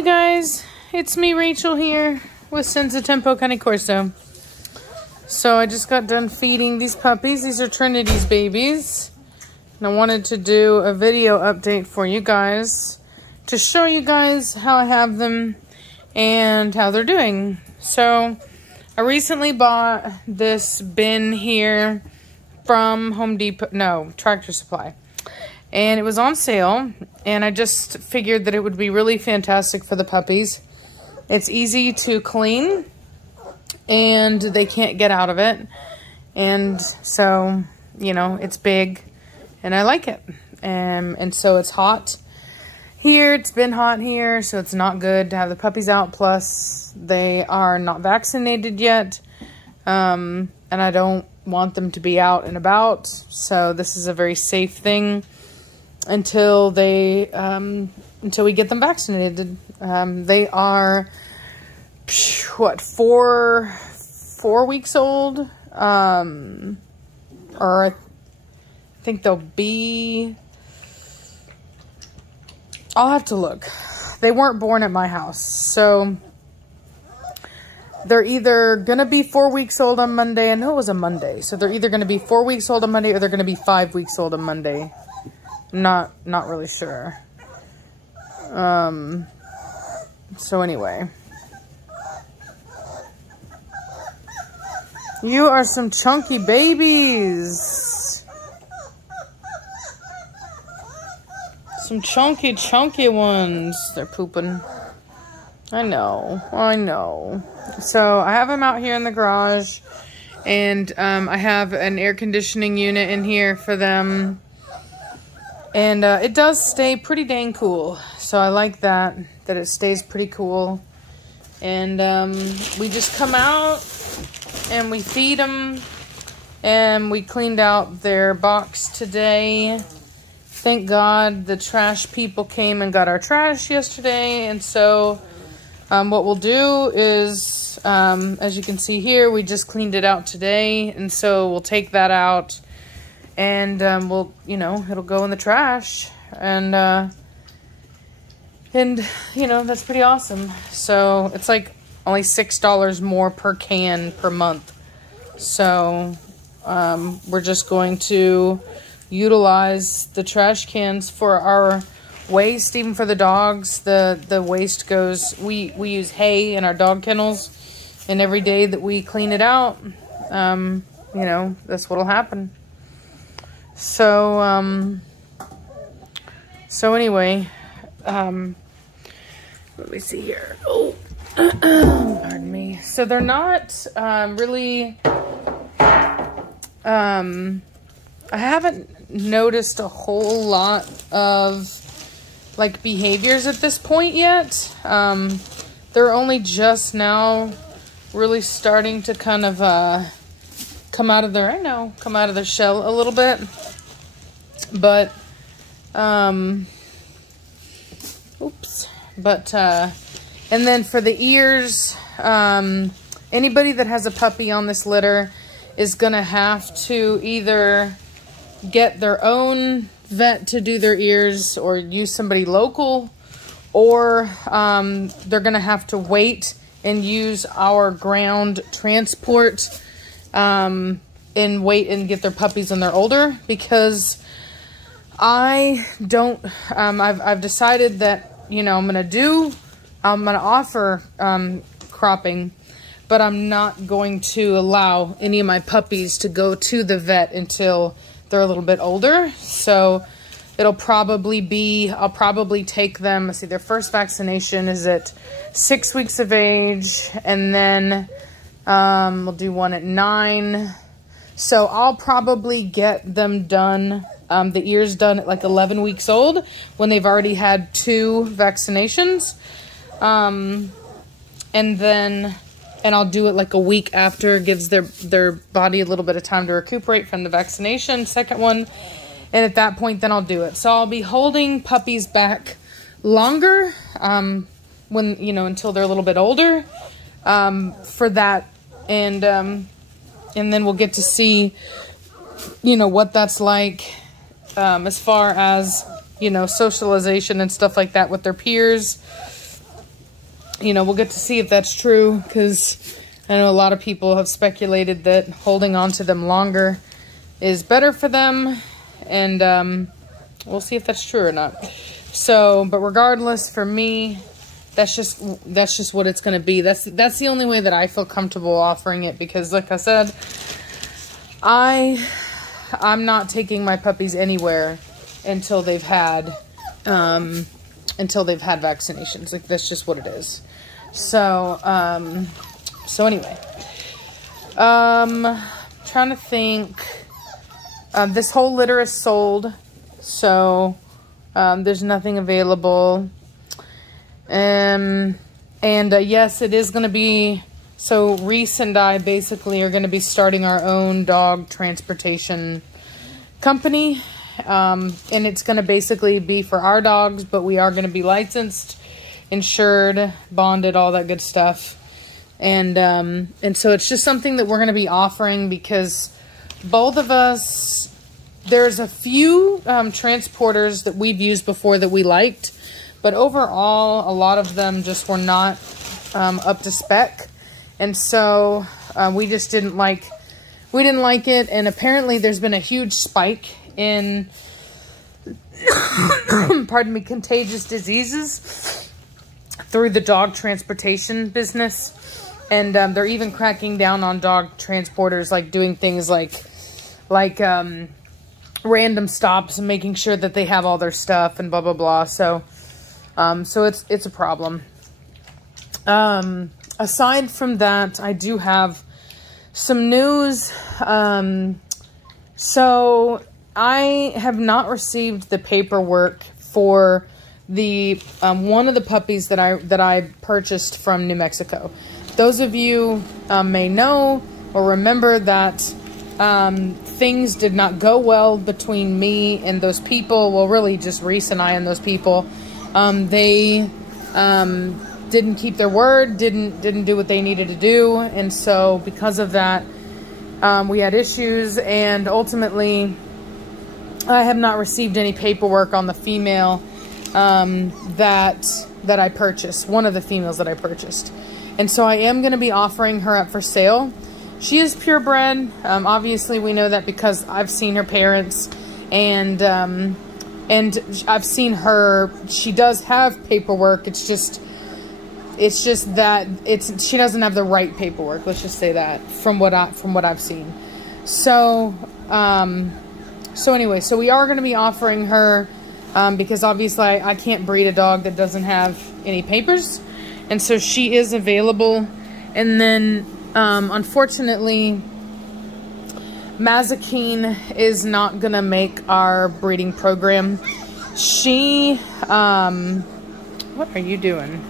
you guys, it's me Rachel here with Senza Tempo Cane Corso. So I just got done feeding these puppies. These are Trinity's babies. And I wanted to do a video update for you guys to show you guys how I have them and how they're doing. So I recently bought this bin here from Home Depot, Tractor Supply. And it was on sale, and I just figured that it would be really fantastic for the puppies. It's easy to clean, and they can't get out of it. And so, you know, it's big, and I like it. And so it's hot here. It's been hot here, so it's not good to have the puppies out. Plus, they are not vaccinated yet, and I don't want them to be out and about. So this is a very safe thing until they until we get them vaccinated. They are what, four weeks old, or I think they'll be, I'll have to look. They weren't born at my house, so they're either gonna be 4 weeks old on Monday. I know it was a Monday, so they're either gonna be 4 weeks old on Monday or they're gonna be 5 weeks old on Monday. Not really sure. So anyway, you are some chunky babies. Some chunky ones. They're pooping. I know. So I have them out here in the garage, and I have an air conditioning unit in here for them. And it does stay pretty dang cool. So I like that it stays pretty cool. And we just come out and we feed them. And we cleaned out their box today. Thank God the trash people came and got our trash yesterday. And so what we'll do is, as you can see here, we just cleaned it out today. And so we'll take that out. And we'll, you know, it'll go in the trash, and you know, that's pretty awesome. So it's like only $6 more per can per month. So we're just going to utilize the trash cans for our waste, even for the dogs. The waste goes, we use hay in our dog kennels, and every day that we clean it out, you know, that's what'll happen. So, anyway, let me see here. Oh, pardon me. So they're not, really, I haven't noticed a whole lot of, like, behaviors at this point yet. They're only just now really starting to kind of, come out of their shell a little bit. But, and then for the ears, anybody that has a puppy on this litter is gonna have to either get their own vet to do their ears or use somebody local, or they're gonna have to wait and use our ground transport and wait and get their puppies when they're older, because I don't, I've decided that, you know, I'm going to offer cropping, but I'm not going to allow any of my puppies to go to the vet until they're a little bit older. So it'll probably be, I'll probably take them, let's see, their first vaccination is at 6 weeks of age, and then we'll do one at 9. So I'll probably get them done, the ears done at like 11 weeks old, when they've already had 2 vaccinations. And I'll do it like a week after. It gives their body a little bit of time to recuperate from the vaccination, second one. And at that point, then I'll do it. So I'll be holding puppies back longer, when, you know, until they're a little bit older, for that. And then we'll get to see, you know, what that's like, as far as, you know, socialization and stuff like that with their peers. you know, we'll get to see if that's true, because I know a lot of people have speculated that holding on to them longer is better for them, and we'll see if that's true or not. So, but regardless, for me, that's just what it's going to be. That's the only way that I feel comfortable offering it, because like I said, I'm not taking my puppies anywhere until they've had vaccinations. Like, that's just what it is. So anyway, trying to think. This whole litter is sold, so there's nothing available. Yes, it is going to be, so Reese and I basically are going to be starting our own dog transportation company. And it's going to basically be for our dogs, but we are going to be licensed, insured, bonded, all that good stuff. And so it's just something that we're going to be offering, because both of us, there's a few transporters that we've used before that we liked, but overall, a lot of them just were not up to spec. And so we just didn't like it. And apparently there's been a huge spike in, pardon me, contagious diseases through the dog transportation business. And they're even cracking down on dog transporters, like doing things like random stops and making sure that they have all their stuff and blah, blah, blah. So it's a problem. Aside from that, I do have some news. So I have not received the paperwork for the one of the puppies that I purchased from New Mexico. Those of you may know or remember that things did not go well between me and those people. Well, really just Reese and I and those people. They didn't keep their word, didn't do what they needed to do. And so because of that, we had issues, and ultimately I have not received any paperwork on the female that I purchased, one of the females that I purchased. And so I am going to be offering her up for sale. She is purebred. Obviously we know that because I've seen her parents, and I've seen her. She does have paperwork. It's just that she doesn't have the right paperwork. Let's just say that from what I've seen. So anyway, so we are going to be offering her because obviously I can't breed a dog that doesn't have any papers, and so she is available. And then unfortunately, Mazikeen is not going to make our breeding program. She what are you doing?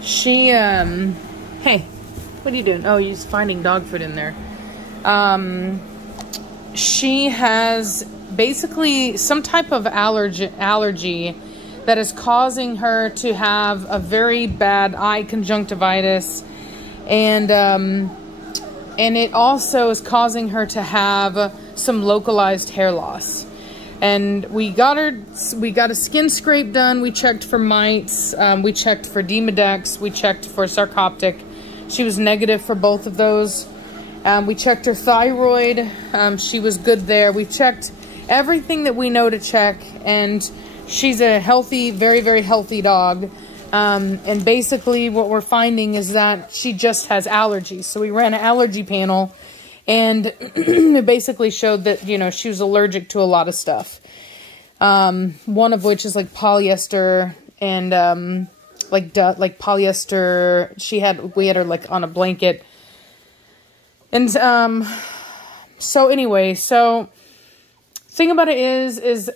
She, hey, what are you doing? Oh, you're just finding dog food in there. She has basically some type of allergy that is causing her to have a very bad eye conjunctivitis. And it also is causing her to have some localized hair loss. And we got a skin scrape done. We checked for mites. We checked for Demodex. We checked for sarcoptic. She was negative for both of those. We checked her thyroid. She was good there. We checked everything that we know to check. And she's a healthy, very, very healthy dog. And basically what we're finding is that she just has allergies. So we ran an allergy panel, and it basically showed that, you know, she was allergic to a lot of stuff. One of which is like polyester and, like polyester. We had her like on a blanket. And, so anyway, so thing about it is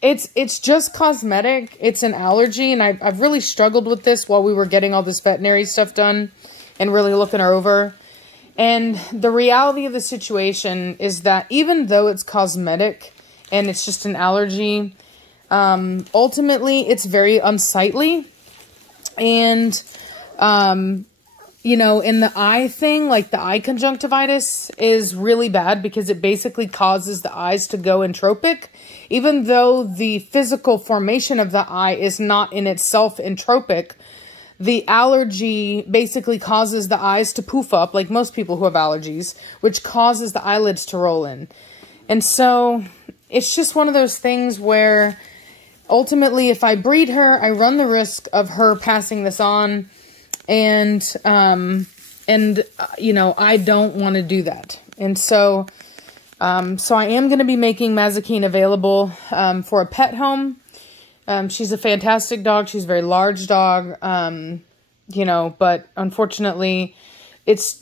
it's just cosmetic. It's an allergy. And I've really struggled with this while we were getting all this veterinary stuff done and really looking her over. And the reality of the situation is that even though it's cosmetic and it's just an allergy, ultimately it's very unsightly. And, you know, in the eye thing, like the eye conjunctivitis is really bad because it basically causes the eyes to go entropic. Even though the physical formation of the eye is not in itself entropic, the allergy basically causes the eyes to poof up, like most people who have allergies, which causes the eyelids to roll in. And so it's just one of those things where ultimately if I breed her, I run the risk of her passing this on. And you know, I don't want to do that. And so, so I am going to be making Mazikeen available, for a pet home. She's a fantastic dog. She's a very large dog. You know, but unfortunately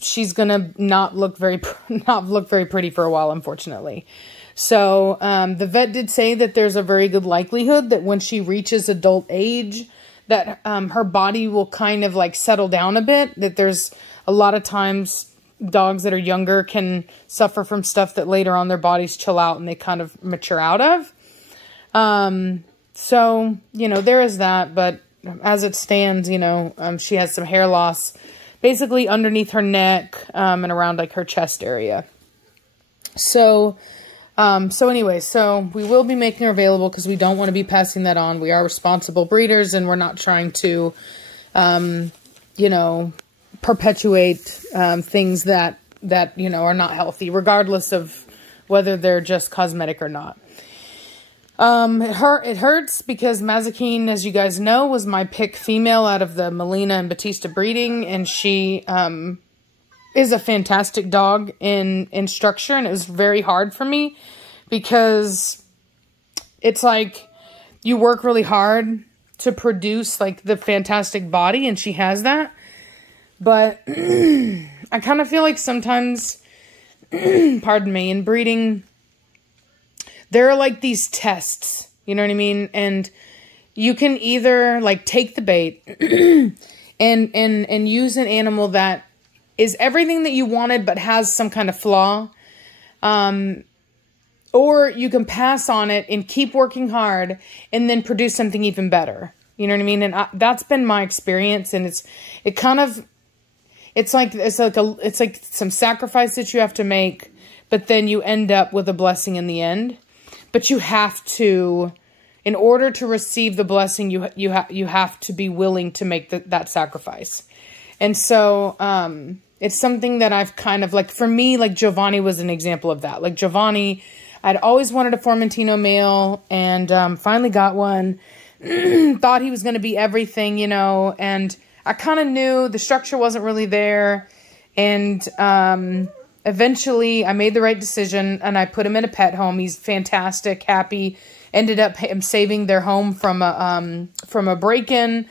she's going to not look very pretty for a while, unfortunately. So, the vet did say that there's a very good likelihood that when she reaches adult age, that, her body will kind of like settle down a bit, that there's a lot of times dogs that are younger can suffer from stuff that later on their bodies chill out and they kind of mature out of. So, you know, there is that, but as it stands, you know, she has some hair loss basically underneath her neck, and around like her chest area. So, anyway, so we will be making her available because we don't want to be passing that on. We are responsible breeders and we're not trying to, you know, perpetuate, things that, you know, are not healthy, regardless of whether they're just cosmetic or not. It hurts because Mazikeen, as you guys know, was my pick female out of the Molina and Batista breeding. And she, is a fantastic dog in structure. And it was very hard for me because it's like you work really hard to produce like the fantastic body. And she has that. But I kind of feel like sometimes, pardon me, in breeding, there are like these tests, you know what I mean? And you can either like take the bait and use an animal that is everything that you wanted but has some kind of flaw. Or you can pass on it and keep working hard and then produce something even better. You know what I mean? And that's been my experience, and it's like some sacrifice that you have to make, but then you end up with a blessing in the end. But you have to, in order to receive the blessing, you have to be willing to make that sacrifice. And so, it's something that I've kind of, like, for me, like, Giovanni was an example of that. Like, Giovanni, I'd always wanted a Formentino male, and finally got one. Thought he was going to be everything, you know, and I kind of knew the structure wasn't really there. And eventually I made the right decision and I put him in a pet home. He's fantastic, happy. Ended up saving their home from a break-in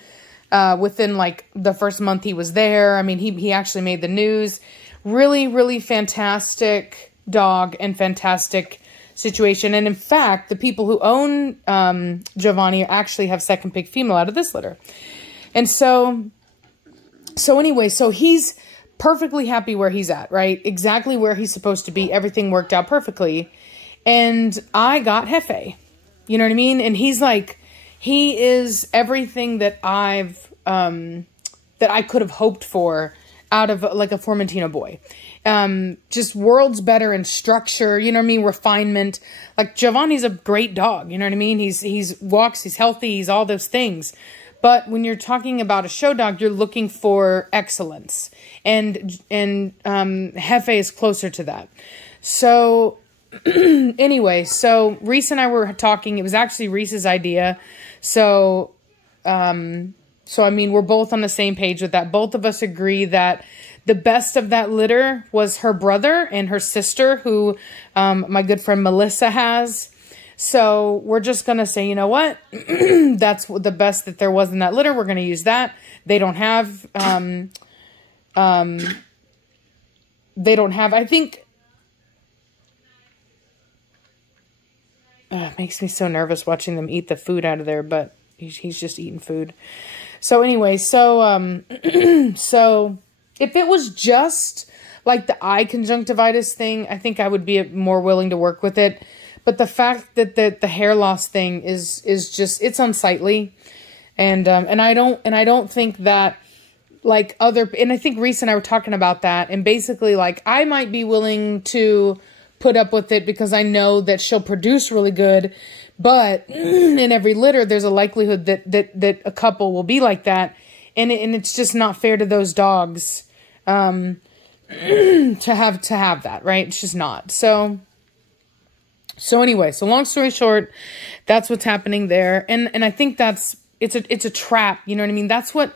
within like the first month he was there. I mean, he actually made the news. Really, really fantastic dog and fantastic situation. And in fact, the people who own Giovanni actually have second pick female out of this litter. And so anyway, so he's perfectly happy where he's at, right? Exactly where he's supposed to be. Everything worked out perfectly. And I got Jefe. You know what I mean? And he's like, he is everything that that I could have hoped for out of like a Formentino boy. Just worlds better in structure, you know what I mean? Refinement. Like Giovanni's a great dog. You know what I mean? He's walks, he's healthy, he's all those things. But when you're talking about a show dog, you're looking for excellence. And Jefe is closer to that. So anyway, so Reese and I were talking. It was actually Reese's idea. So I mean, we're both on the same page with that. Both of us agree that the best of that litter was her brother and her sister, who my good friend Melissa has. So we're just going to say, you know what? That's the best that there was in that litter. We're going to use that. They don't have, I think, it makes me so nervous watching them eat the food out of there, but he's just eating food. So anyway, so, so if it was just like the eye conjunctivitis thing, I think I would be more willing to work with it. But the fact that the hair loss thing is just, it's unsightly. And I don't think that like and I think Reese and I were talking about that, and basically like I might be willing to put up with it because I know that she'll produce really good, but in every litter there's a likelihood that a couple will be like that, And it's just not fair to those dogs to have that, right? It's just not. So anyway, so long story short, that's what's happening there. And I think it's a trap, you know what I mean? That's where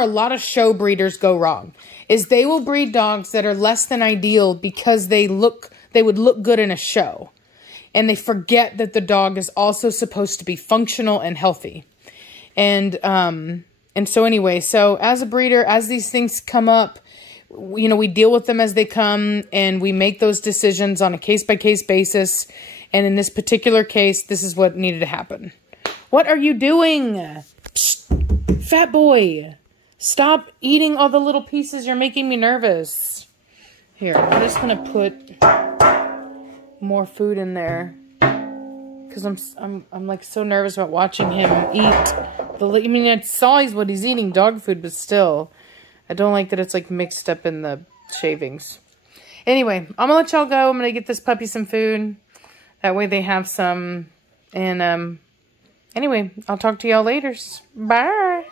a lot of show breeders go wrong, is they will breed dogs that are less than ideal because they would look good in a show. And they forget that the dog is also supposed to be functional and healthy. And so anyway, so as a breeder, as these things come up, you know, we deal with them as they come, and we make those decisions on a case-by-case basis. And in this particular case, this is what needed to happen. What are you doing? Psst, fat boy. Stop eating all the little pieces. You're making me nervous. Here, I'm just going to put more food in there, because I'm like so nervous about watching him eat. I mean, I saw what he's eating, dog food, but still, I don't like that it's like mixed up in the shavings. Anyway, I'm gonna let y'all go. I'm gonna get this puppy some food. That way they have some. And anyway, I'll talk to y'all later. Bye.